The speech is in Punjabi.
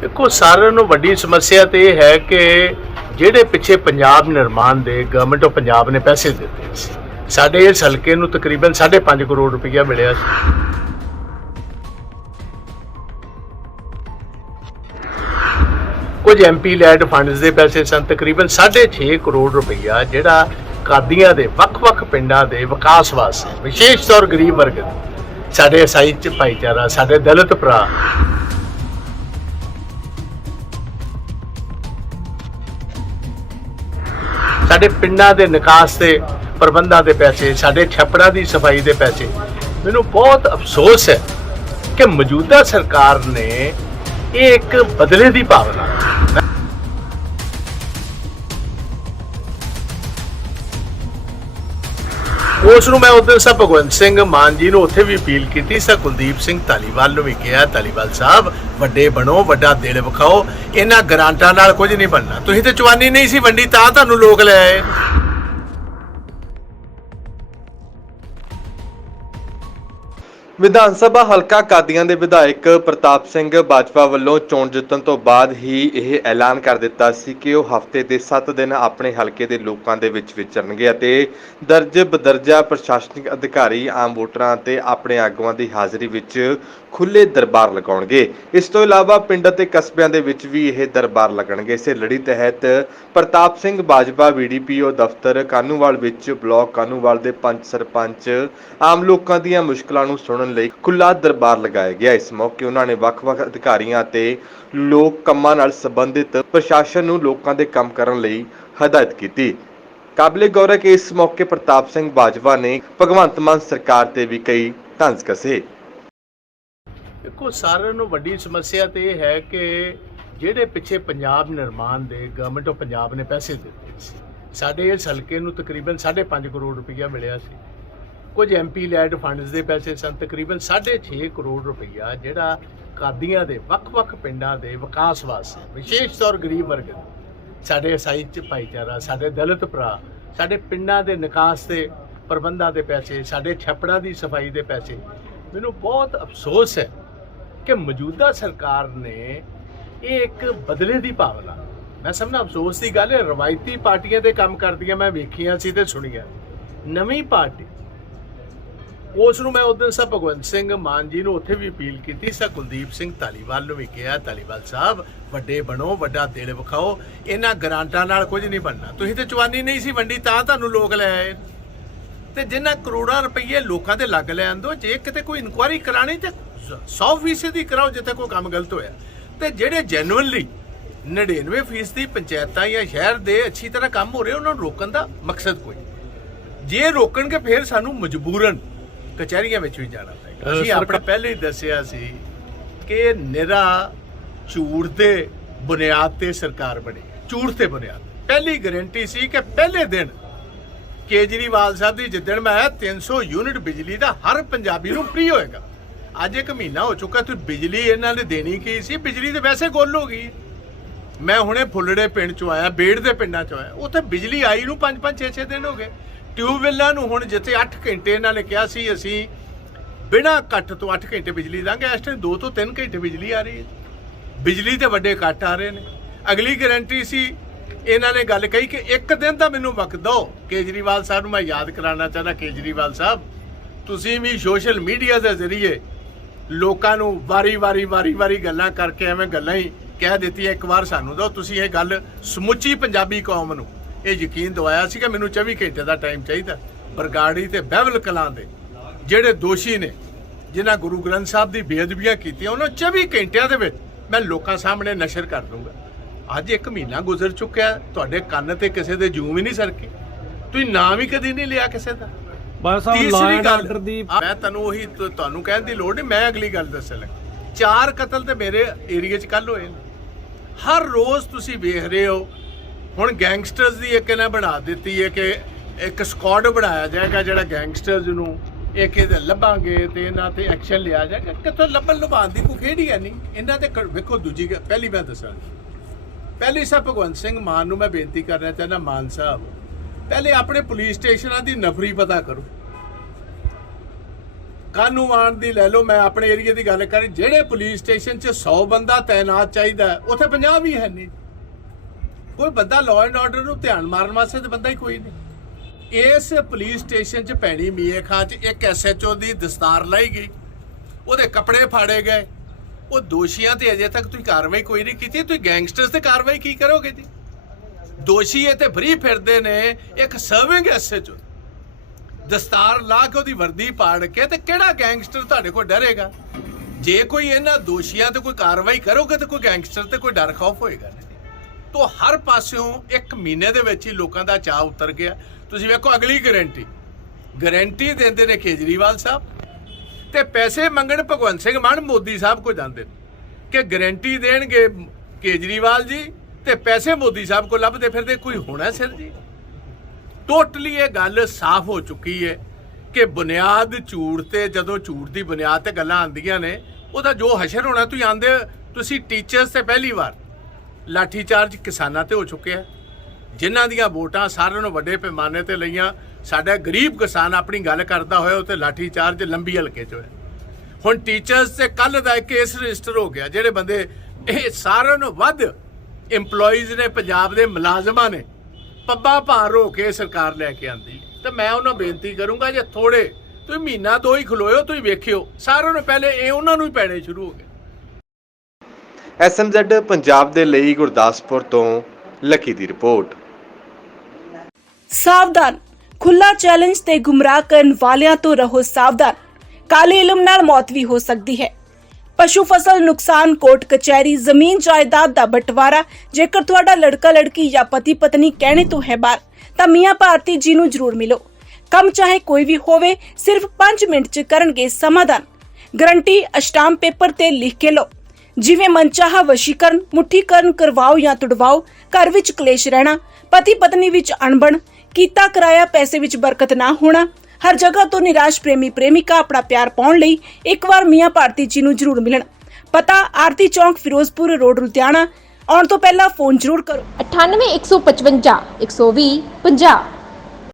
ਦੇਖੋ, ਸਾਰਿਆਂ ਨੂੰ ਵੱਡੀ ਸਮੱਸਿਆ ਤੇ ਇਹ ਹੈ ਕਿ ਜਿਹੜੇ ਪਿੱਛੇ ਪੰਜਾਬ ਨਿਰਮਾਣ ਦੇ ਗਵਰਨਮੈਂਟ ਆਫ ਪੰਜਾਬ ਨੇ ਪੈਸੇ ਦਿੱਤੇ ਸੀ, ਸਾਡੇ ਇਸ ਹਲਕੇ ਨੂੰ ਤਕਰੀਬਨ 5.5 ਕਰੋੜ ਰੁਪਈਆ ਮਿਲਿਆ ਸੀ। ਕੁਝ ਐਮਪੀ ਲੈਡ ਫੰਡਸ ਦੇ ਪੈਸੇ ਸਨ, ਤਕਰੀਬਨ 6.5 ਕਰੋੜ ਰੁਪਈਆ, ਜਿਹੜਾ ਕਾਦੀਆਂ ਦੇ ਵੱਖ-ਵੱਖ ਪਿੰਡਾਂ ਦੇ ਵਿਕਾਸ ਵਾਸਤੇ, ਵਿਸ਼ੇਸ਼ ਤੌਰ ਗਰੀਬ ਵਰਗ ਸਾਡੇ ਇਸਾਈ ਭਾਈਚਾਰਾ, ਸਾਡੇ ਦਲਿਤ ਭਰਾ ਸਾਡੇ ਪਿੰਡਾਂ ਦੇ ਨਿਕਾਸ ਤੇ ਪ੍ਰਬੰਧਾਂ ਦੇ ਪੈਸੇ, ਸਾਡੇ ਛੱਪੜਾਂ ਦੀ ਸਫ਼ਾਈ ਦੇ ਪੈਸੇ। ਮੈਨੂੰ ਬਹੁਤ ਅਫਸੋਸ ਹੈ ਕਿ ਮੌਜੂਦਾ ਸਰਕਾਰ ਨੇ ਇਹ ਇੱਕ ਬਦਲੇ ਦੀ ਭਾਵਨਾ ਉਸ ਨੂੰ ਮੈਂ ਉਦੋਂ ਸਭ ਭਗਵੰਤ ਸਿੰਘ ਮਾਨ ਜੀ ਨੂੰ ਉੱਥੇ ਵੀ ਅਪੀਲ ਕੀਤੀ ਸਾ ਕੁਲਦੀਪ ਸਿੰਘ ਧਾਲੀਵਾਲ ਨੂੰ ਵੀ ਕਿਹਾ, ਧਾਲੀਵਾਲ ਸਾਹਿਬ, ਵੱਡੇ ਬਣੋ, ਵੱਡਾ ਦਿਲ ਵਿਖਾਓ, ਇਹਨਾਂ ਗਰਾਂਟਾਂ ਨਾਲ ਕੁਝ ਨਹੀਂ ਬਣਨਾ। ਤੁਸੀਂ ਤੇ ਚਵਾਨੀ ਨਹੀਂ ਸੀ ਵੰਡੀ, ਤਾਂ ਤੁਹਾਨੂੰ ਲੋਕ ਲੈ ਆਏ। ਵਿਧਾਨ ਸਭਾ ਹਲਕਾ ਕਾਦੀਆਂ ਦੇ ਵਿਧਾਇਕ ਪ੍ਰਤਾਪ ਸਿੰਘ ਬਾਜਵਾ ਵੱਲੋਂ ਚੋਣ ਜਿੱਤਣ ਤੋਂ ਬਾਅਦ ਹੀ ਇਹ ਐਲਾਨ ਕਰ ਦਿੱਤਾ ਸੀ ਕਿ ਉਹ ਹਫ਼ਤੇ ਦੇ 7 ਦਿਨ ਆਪਣੇ ਹਲਕੇ ਦੇ ਲੋਕਾਂ ਦੇ ਵਿੱਚ ਵਿਚਰਨਗੇ ਅਤੇ ਦਰਜ ਬਦਰਜਾ ਪ੍ਰਸ਼ਾਸਨਿਕ ਅਧਿਕਾਰੀ, ਆਮ ਵੋਟਰਾਂ ਅਤੇ ਆਪਣੇ ਆਗੂਆਂ ਦੀ ਹਾਜ਼ਰੀ ਵਿੱਚ ਖੁੱਲੇ ਦਰਬਾਰ ਲਗਾਉਣਗੇ। ਇਸ ਤੋਂ ਇਲਾਵਾ ਪਿੰਡ ਅਤੇ ਕਸਬਿਆਂ ਦੇ ਵਿੱਚ ਵੀ ਇਹ ਦਰਬਾਰ ਲੱਗਣਗੇ। ਇਸੇ ਲੜੀ ਤਹਿਤ ਪ੍ਰਤਾਪ ਸਿੰਘ ਬਾਜਵਾ ਵੀਡੀਪੀਓ ਦਫ਼ਤਰ ਕਾਨੂੰਵਾਲ ਵਿੱਚ ਬਲਾਕ ਕਾਨੂੰਵਾਲ ਦੇ ਪੰਚ ਸਰਪੰਚ, ਆਮ ਲੋਕਾਂ ਦੀਆਂ ਮੁਸ਼ਕਲਾਂ ਨੂੰ ਸੁਣਨ ਲਈ ਖੁੱਲਾ ਦਰਬਾਰ ਲਗਾਇਆ ਗਿਆ। ਇਸ ਮੌਕੇ ਉਹਨਾਂ ਨੇ ਵੱਖ-ਵੱਖ ਅਧਿਕਾਰੀਆਂ ਅਤੇ ਲੋਕ ਕੰਮਾਂ ਨਾਲ ਸੰਬੰਧਿਤ ਪ੍ਰਸ਼ਾਸਨ ਨੂੰ ਲੋਕਾਂ ਦੇ ਕੰਮ ਕਰਨ ਲਈ ਹਦਾਇਤ ਕੀਤੀ। ਕਾਬਲੇ ਗੌਰ ਹੈ ਕਿ ਇਸ ਮੌਕੇ ਪ੍ਰਤਾਪ ਸਿੰਘ ਬਾਜਵਾ ਨੇ ਭਗਵੰਤ ਮਾਨ ਸਰਕਾਰ ਤੇ ਵੀ ਕਈ ਤੰਜ਼ ਕਸੇ। ਦੇਖੋ, ਸਾਰਿਆਂ ਨੂੰ ਵੱਡੀ ਸਮੱਸਿਆ ਤੇ ਇਹ ਹੈ ਕਿ ਜਿਹੜੇ ਪਿੱਛੇ ਪੰਜਾਬ ਨਿਰਮਾਣ ਦੇ ਗਵਰਨਮੈਂਟ ਆਫ ਪੰਜਾਬ ਨੇ ਪੈਸੇ ਦਿੱਤੇ ਸੀ, ਸਾਡੇ ਇਸ ਹਲਕੇ ਨੂੰ ਤਕਰੀਬਨ 5.5 ਕਰੋੜ ਰੁਪਇਆ ਮਿਲਿਆ ਸੀ। ਕੁਝ ਐਮਪੀ ਲੈਡ ਫੰਡਸ ਦੇ ਪੈਸੇ ਸਨ, ਤਕਰੀਬਨ 6.5 ਕਰੋੜ ਰੁਪਈਆ, ਜਿਹੜਾ ਕਾਦੀਆਂ ਦੇ ਵੱਖ-ਵੱਖ ਪਿੰਡਾਂ ਦੇ ਵਿਕਾਸ ਵਾਸਤੇ, ਵਿਸ਼ੇਸ਼ ਤੌਰ ਗਰੀਬ ਵਰਗ ਸਾਡੇ ਇਸਾਈ ਚ ਭਾਈਚਾਰਾ, ਸਾਡੇ ਦਲਿਤ ਭਰਾ, ਸਾਡੇ ਪਿੰਡਾਂ ਦੇ ਨਿਕਾਸ ਤੇ ਪ੍ਰਬੰਧਾਂ ਦੇ ਪੈਸੇ, ਸਾਡੇ ਛੱਪੜਾਂ ਦੀ ਸਫ਼ਾਈ ਦੇ ਪੈਸੇ, ਮੈਨੂੰ ਬਹੁਤ ਅਫਸੋਸ ਹੈ ਕਿ ਮੌਜੂਦਾ ਸਰਕਾਰ ਨੇ ਇਹ ਇੱਕ ਬਦਲੇ ਦੀ ਭਾਵਨਾ, ਮੈਂ ਸਮਝਣਾ ਅਫਸੋਸ ਦੀ ਗੱਲ ਹੈ, ਰਵਾਇਤੀ ਪਾਰਟੀਆਂ ਦੇ ਕੰਮ ਕਰਦੀਆਂ, ਮੈਂ ਵੇਖੀਆਂ ਸੀ ਤੇ ਸੁਣੀਆਂ, ਨਵੀਂ ਪਾਰਟੀ ਉਸ ਨੂੰ ਮੈਂ ਉਦੋਂ ਸਭ ਭਗਵੰਤ ਸਿੰਘ ਮਾਨ ਜੀ ਨੂੰ ਉੱਥੇ ਵੀ ਅਪੀਲ ਕੀਤੀ ਸਾ ਕੁਲਦੀਪ ਸਿੰਘ ਧਾਲੀਵਾਲ ਨੂੰ ਵੀ ਕਿਹਾ, ਧਾਲੀਵਾਲ ਸਾਹਿਬ, ਵੱਡੇ ਬਣੋ, ਵੱਡਾ ਦਿਲ ਵਿਖਾਓ, ਇਹਨਾਂ ਗਰਾਂਟਾਂ ਨਾਲ ਕੁਝ ਨਹੀਂ ਬਣਨਾ। ਤੁਸੀਂ ਤੇ ਚਵਾਨੀ ਨਹੀਂ ਸੀ ਵੰਡੀ, ਤਾਂ ਤੁਹਾਨੂੰ ਲੋਕ ਲੈ ਆਏ। ਤੇ ਜਿੰਨਾ ਕਰੋੜਾਂ ਰੁਪਏ ਲੋਕਾਂ ਦੇ ਲੱਗ ਲੈਣ ਦੋ, ਜੇ ਕਿਤੇ ਕੋਈ ਇਨਕੁਆਇਰੀ ਕਰਾਣੀ ਤੇ 100% ਦੀ ਕਰਾਓ ਜਿੱਥੇ ਕੋਈ ਕੰਮ ਗਲਤ ਹੋਇਆ। ਤੇ ਜਿਹੜੇ ਜੈਨੂਇਨਲੀ 99% ਦੀ ਪੰਚਾਇਤਾਂ ਜਾਂ ਸ਼ਹਿਰ ਦੇ ਅੱਛੀ ਤਰ੍ਹਾਂ ਕੰਮ ਹੋ ਰਹੇ, ਉਹਨਾਂ ਨੂੰ ਰੋਕਣ ਦਾ ਮਕਸਦ ਕੋਈ ਜੇ ਰੋਕਣਗੇ, ਫਿਰ ਸਾਨੂੰ ਮਜਬੂਰਨ ਕਚਹਿਰੀਆਂ ਵਿੱਚ ਵੀ ਜਾਣਾ ਪਏਗਾ। ਅਸੀਂ ਆਪਣੇ ਪਹਿਲੇ ਹੀ ਦੱਸਿਆ ਸੀ ਕਿ ਨਿਰਾ ਝੂਠ ਦੇ ਬੁਨਿਆਦ ਤੇ ਸਰਕਾਰ ਬਣੀ। ਝੂਠ ਤੇ ਬੁਨਿਆਦ। ਪਹਿਲੀ ਗਾਰੰਟੀ ਸੀ ਕਿ ਪਹਿਲੇ ਦਿਨ ਕੇਜਰੀਵਾਲ ਸਾਹਿਬ ਦੀ ਜਿੱਦਣ ਮੈਂ ਆਇਆ 300 ਯੂਨਿਟ ਬਿਜਲੀ ਦਾ ਹਰ ਪੰਜਾਬੀ ਨੂੰ ਫ੍ਰੀ ਹੋਏਗਾ। ਅੱਜ ਇੱਕ ਮਹੀਨਾ ਹੋ ਚੁੱਕਾ ਤੇ ਬਿਜਲੀ ਇਹਨਾਂ ਨੇ ਦੇਣੀ ਕੀ ਸੀ? ਬਿਜਲੀ ਤੇ ਵੈਸੇ ਗੁੱਲ ਹੋ ਗਈ। ਮੈਂ ਹੁਣੇ ਫੁੱਲੜੇ ਪਿੰਡ ਚੋਂ ਆਇਆ ਬੇੜ ਦੇ ਪਿੰਡਾਂ ਚੋਂ ਆਇਆ। ਉੱਥੇ ਬਿਜਲੀ ਆਈ ਨੂੰ 5-5 6-6 ਦਿਨ ਹੋ ਗਏ। ਟਿਊਬਵੈੱਲਾਂ ਨੂੰ ਹੁਣ ਜਿੱਥੇ 8 ਘੰਟੇ ਇਹਨਾਂ ਨੇ ਕਿਹਾ ਸੀ, ਅਸੀਂ ਬਿਨਾਂ ਕੱਟ ਤੋਂ 8 ਘੰਟੇ ਬਿਜਲੀ ਦਾਂਗੇ। ਇਸ ਟਾਈਮ 2 ਤੋਂ 3 ਘੰਟੇ ਬਿਜਲੀ ਆ ਰਹੀ ਹੈ। ਬਿਜਲੀ ਦੇ ਵੱਡੇ ਕੱਟ ਆ ਰਹੇ ਨੇ। ਅਗਲੀ ਗਾਰੰਟੀ ਸੀ, ਇਹਨਾਂ ਨੇ ਗੱਲ ਕਹੀ ਕਿ ਇੱਕ ਦਿਨ ਦਾ ਮੈਨੂੰ ਵਕਤ ਦਿਓ। ਕੇਜਰੀਵਾਲ ਸਾਹਿਬ ਨੂੰ ਮੈਂ ਯਾਦ ਕਰਾਉਣਾ ਚਾਹੁੰਦਾ, ਕੇਜਰੀਵਾਲ ਸਾਹਿਬ, ਤੁਸੀਂ ਵੀ ਸੋਸ਼ਲ ਮੀਡੀਆ ਦੇ ਜ਼ਰੀਏ ਲੋਕਾਂ ਨੂੰ ਵਾਰੀ-ਵਾਰੀ ਵਾਰੀ-ਵਾਰੀ ਗੱਲਾਂ ਕਰਕੇ ਐਵੇਂ ਗੱਲਾਂ ਹੀ ਕਹਿ ਦਿੱਤੀਆਂ। ਇੱਕ ਵਾਰ ਸਾਨੂੰ ਦਿਓ, ਤੁਸੀਂ ਇਹ ਗੱਲ ਸਮੁੱਚੀ ਪੰਜਾਬੀ ਕੌਮ ਨੂੰ। ਇਹ ਯਕੀਨ ਦਿਵਾਇਆ ਸੀ ਕਿ ਮੈਨੂੰ 24 ਘੰਟੇ ਦਾ ਟਾਈਮ ਚਾਹੀਦਾ। ਬਰਗਾੜੀ ਤੇ ਬਹਿਬਲ ਕਲਾਂ ਦੇ ਜਿਹੜੇ ਦੋਸ਼ੀ ਨੇ ਜਿਨ੍ਹਾਂ ਗੁਰੂ ਗ੍ਰੰਥ ਸਾਹਿਬ ਦੀ ਬੇਅਦਬੀਆਂ ਕੀਤੀਆਂ ਉਹਨਾਂ 24 ਘੰਟਿਆਂ ਦੇ ਵਿੱਚ ਮੈਂ ਲੋਕਾਂ ਸਾਹਮਣੇ ਨਸ਼ਰ ਕਰ ਦੂੰਗਾ ਅੱਜ ਇੱਕ ਮਹੀਨਾ ਗੁਜ਼ਰ ਚੁੱਕਿਆ ਤੁਹਾਡੇ ਕੰਨ ਤੇ ਕਿਸੇ ਦੇ ਜੂਮ ਹੀ ਨਹੀਂ ਸਰਕੀ। ਤੁਸੀਂ ਨਾਮ ਹੀ ਕਦੀ ਨਹੀਂ ਲਿਆ ਕਿਸੇ ਦਾ। ਬਸ ਆ ਗੱਲ ਆਰਡਰ ਦੀ ਮੈਂ ਤੁਹਾਨੂੰ ਉਹੀ ਤੁਹਾਨੂੰ ਕਹਿਣ ਦੀ ਲੋੜ ਨਹੀਂ ਮੈਂ ਅਗਲੀ ਗੱਲ ਦੱਸਣ ਲੱਗਾ। ਚਾਰ ਕਤਲ ਤੇ ਮੇਰੇ ਏਰੀਆ 'ਚ ਕੱਲ ਹੋਏ ਹਰ ਰੋਜ਼ ਤੁਸੀਂ ਵੇਖ ਰਹੇ ਹੋ ਹੁਣ ਗੈਂਗਸਟਰਸ ਦੀ ਇੱਕ ਇਹਨਾਂ ਬਣਾ ਦਿੱਤੀ ਹੈ ਕਿ ਇੱਕ ਸquad ਬਣਾਇਆ ਜਾਏਗਾ ਜਿਹੜਾ ਗੈਂਗਸਟਰਸ ਨੂੰ ਇੱਕ ਇਹਦੇ ਲੱਭਾਂਗੇ ਤੇ ਇਹਨਾਂ ਤੇ ਐਕਸ਼ਨ ਲਿਆ ਜਾਏਗਾ। ਕਿੱਥੋਂ ਲੱਭਣ ਲੁਭਾਉਣ ਦੀ ਕੋਈ ਖੇਡ ਹੈ ਨਹੀਂ। ਇਹਨਾਂ ਤੇ ਵੇਖੋ ਦੂਜੀ ਗੱਲ- ਪਹਿਲੀ ਮੈਂ ਦੱਸਾਂ। ਪਹਿਲੀ ਸਭ ਭਗਵੰਤ ਸਿੰਘ ਮਾਨ ਨੂੰ ਮੈਂ ਬੇਨਤੀ ਕਰਨਾ ਚਾਹੁੰਦਾ, ਮਾਨ ਸਾਹਿਬ। ਪਹਿਲੇ ਆਪਣੇ ਪੁਲਿਸ ਸਟੇਸ਼ਨਾਂ ਦੀ ਨਫਰੀ ਪਤਾ ਕਰੋ। ਕਾਨੂੰ ਆਣ ਦੀ ਲੈ ਲਓ, ਮੈਂ ਆਪਣੇ ਏਰੀਆ ਦੀ ਗੱਲ ਕਰ ਜਿਹੜੇ ਪੁਲਿਸ ਸਟੇਸ਼ਨ 'ਚ 100 ਬੰਦਾ ਤਾਇਨਾਤ ਚਾਹੀਦਾ, ਉੱਥੇ 50 ਵੀ ਹੈ ਨਹੀਂ। ਕੋਈ ਬੰਦਾ ਲਾਅ ਐਂਡ ਆਰਡਰ ਨੂੰ ਧਿਆਨ ਮਾਰਨ ਵਾਸਤੇ ਤਾਂ ਬੰਦਾ ਹੀ ਕੋਈ ਨਹੀਂ। ਇਸ ਪੁਲਿਸ ਸਟੇਸ਼ਨ 'ਚ ਪੈਣੀ ਮੀਏ ਖਾਂ 'ਚ ਇੱਕ ਐਸਐਚਓ ਦੀ ਦਸਤਾਰ ਲਾਈ ਗਈ। ਉਹਦੇ ਕੱਪੜੇ ਫਾੜੇ ਗਏ। ਉਹ ਦੋਸ਼ੀਆਂ ਤੇ ਅਜੇ ਤੱਕ ਤੁਸੀਂ ਕਾਰਵਾਈ ਕੋਈ ਨਹੀਂ ਕੀਤੀ। ਤੁਸੀਂ ਗੈਂਗਸਟਰਸ ਤੇ ਕਾਰਵਾਈ ਕੀ ਕਰੋਗੇ ਜੀ? ਦੋਸ਼ੀ ਇਹ ਤੇ ਫਰੀ ਫਿਰਦੇ ਨੇ, ਇੱਕ ਸਰਵਿੰਗ ਐਸਐਚਓ ਦਸਤਾਰ ਲਾ ਕੇ ਉਹਦੀ ਵਰਦੀ ਪਾੜ ਕੇ ਤੇ ਕਿਹੜਾ ਗੈਂਗਸਟਰ ਤੁਹਾਡੇ ਕੋਲ ਡਰੇਗਾ? ਜੇ ਕੋਈ ਇਹਨਾਂ ਦੋਸ਼ੀਆਂ ਤੇ ਕੋਈ ਕਾਰਵਾਈ ਕਰੋਗੇ ਤੇ ਕੋਈ ਗੈਂਗਸਟਰ ਤੇ ਕੋਈ ਡਰ ਖੌਫ ਹੋਏਗਾ ਨਹੀਂ। ਤੋਂ ਹਰ ਪਾਸਿਓਂ ਇੱਕ ਮਹੀਨੇ ਦੇ ਵਿੱਚ ਹੀ ਲੋਕਾਂ ਦਾ ਚਾਹ ਉਤਰ ਗਿਆ। ਤੁਸੀਂ ਵੇਖੋ ਅਗਲੀ ਗਾਰੰਟੀ ਗਾਰੰਟੀ ਦਿੰਦੇ ਨੇ ਕੇਜਰੀਵਾਲ ਸਾਹਿਬ। ਤੇ ਪੈਸੇ ਮੰਗਣ ਭਗਵੰਤ ਸਿੰਘ ਮਾਨ ਮੋਦੀ ਸਾਹਿਬ ਕੋ ਜਾਂਦੇ ਨੇ। ਕਿ ਗਾਰੰਟੀ ਦੇਣਗੇ ਕੇਜਰੀਵਾਲ ਜੀ ਤੇ ਪੈਸੇ ਮੋਦੀ ਸਾਹਿਬ ਕੋ ਲੱਭਦੇ ਫਿਰਦੇ, ਕੋਈ ਹੋਣਾ ਸਿਰ ਜੀ? ਟੋਟਲੀ ਇਹ ਗੱਲ ਸਾਫ਼ ਹੋ ਚੁੱਕੀ ਹੈ ਕਿ ਬੁਨਿਆਦ ਝੂਠ ਤੇ ਜਦੋਂ ਝੂਠ ਦੀ ਬੁਨਿਆਦ ਤੇ ਗੱਲਾਂ ਆਂਦੀਆਂ ਨੇ, ਉਹਦਾ ਜੋ ਹਸ਼ਰ ਹੋਣਾ, ਤੁਸੀਂ ਆਂਦੇ ਤੁਸੀਂ ਟੀਚਰਸ ਤੇ ਪਹਿਲੀ ਵਾਰ ਲਾਠੀ ਚਾਰਜ ਕਿਸਾਨਾਂ ਤੇ ਹੋ ਚੁੱਕਿਆ ਜਿਨ੍ਹਾਂ ਦੀਆਂ ਵੋਟਾਂ ਸਾਰਿਆਂ ਨੂੰ ਵੱਡੇ ਪੈਮਾਨੇ ਤੇ ਲਈਆਂ। ਸਾਡਾ ਗਰੀਬ ਕਿਸਾਨ ਆਪਣੀ ਗੱਲ ਕਰਦਾ ਹੋਇਆ ਉੱਤੇ ਲਾਠੀ ਚਾਰਜ ਲੰਬੀ ਹਲਕੇ 'ਚ ਹੋਇਆ। ਹੁਣ ਟੀਚਰਸ ਤੇ ਕੱਲ ਦਾ ਇੱਕ ਕੇਸ ਰਜਿਸਟਰ ਹੋ ਗਿਆ, ਜਿਹੜੇ ਬੰਦੇ ਇਹ ਸਾਰਿਆਂ ਨੂੰ ਵੱਧ EMPLOYEES ਨੇ, ਪੰਜਾਬ ਦੇ ਮੁਲਾਜ਼ਮਾਂ ਨੇ, ਪੱਬਾਂ ਭਾਰ ਹੋ ਕੇ ਸਰਕਾਰ ਲੈ ਕੇ ਆਂਦੀ ਤੇ ਮੈਂ ਉਹਨਾਂ ਬੇਨਤੀ ਕਰੂੰਗਾ, ਜੇ ਥੋੜੇ ਤੁਸੀਂ ਮਹੀਨਾ ਦੋ ਹੀ ਖਲੋਇਓ, ਤੁਸੀਂ ਵੇਖਿਓ। ਸਾਰਿਆਂ ਨੂੰ ਪਹਿਲੇ ਇਹ ਉਹਨਾਂ ਨੂੰ ਹੀ ਪੈਣੇ ਸ਼ੁਰੂ ਹੋ ਗਏ। ਐਸਐਮਜ਼ੈਡ ਪੰਜਾਬ ਦੇ ਲਈ ਗੁਰਦਾਸਪੁਰ ਤੋਂ ਲੱਕੀ ਦੀ ਰਿਪੋਰਟ। ਸਾਵਧਾਨ। ਖੁੱਲਾ ਚੈਲੰਜ ਤੇ ਗੁੰਮਰਾਹ ਕਰਨ ਵਾਲਿਆਂ ਤੋਂ ਰਹੋ ਸਾਵਧਾਨ। ਕਾਲੇ ਇਲਮ ਨਾਲ ਮੌਤ ਵੀ ਹੋ ਸਕਦੀ ਹੈ। ਪਸ਼ੂ ਫਸਲ ਨੁਕਸਾਨ ਕੋਰਟ ਕਚਹਿਰੀ ਜ਼ਮੀਨ ਜਾਇਦਾਦ ਦਾ ਬਟਵਾਰਾ। ਜੇਕਰ ਤੁਹਾਡਾ ਲੜਕਾ, ਲੜਕੀ ਜਾਂ ਪਤੀ ਪਤਨੀ ਕਹਿਣੇ ਤੋਂ ਹੈ ਬਾਹਰ, ਤਾਂ ਮੀਆਂ ਭਾਰਤੀ ਜੀ ਨੂੰ ਜ਼ਰੂਰ ਮਿਲੋ। ਕੰਮ ਚਾਹੇ ਕੋਈ ਵੀ ਹੋਵੇ, ਸਿਰਫ 5 ਮਿੰਟ ਚ ਕਰਨਗੇ ਸਮਾਧਾਨ। ਗਰੰਟੀ ਅਸ਼ਟਾਮ ਪੇਪਰ ਤੇ ਲਿਖ ਕੇ ਲਓ। ਜਿਵੇਂ ਮਨਚਾਹਾ ਵਸ਼ੀਕਰਨ ਮੁੱਠੀਕਰਨ ਕਰਵਾਓ ਜਾਂ ਤੁੜਵਾਓ, ਘਰ ਵਿੱਚ ਕਲੇਸ਼ ਰਹਿਣਾ, ਪਤੀ ਪਤਨੀ ਵਿੱਚ ਅਣਬਣ, ਕੀਤਾ ਕਰਾਇਆ ਪੈਸੇ ਵਿੱਚ ਬਰਕਤ ਨਾ ਹੋਣਾ, ਹਰ ਜਗ੍ਹਾ ਤੋਂ ਨਿਰਾਸ਼ ਪ੍ਰੇਮੀ ਪ੍ਰੇਮਿਕਾ ਆਪਣਾ ਪਿਆਰ ਪਾਉਣ ਲਈ ਇੱਕ ਵਾਰ ਮੀਆਂ ਭਾਰਤੀ ਜੀ ਨੂੰ ਜ਼ਰੂਰ ਮਿਲਣ। ਪਤਾ, ਆਰਤੀ ਚੌਂਕ, ਫਿਰੋਜ਼ਪੁਰ, ਰੋਡ ਲੁਧਿਆਣਾ। ਆਉਣ ਤੋਂ ਪਹਿਲਾਂ ਫੋਨ ਜ਼ਰੂਰ ਕਰੋ। 98 155 120 50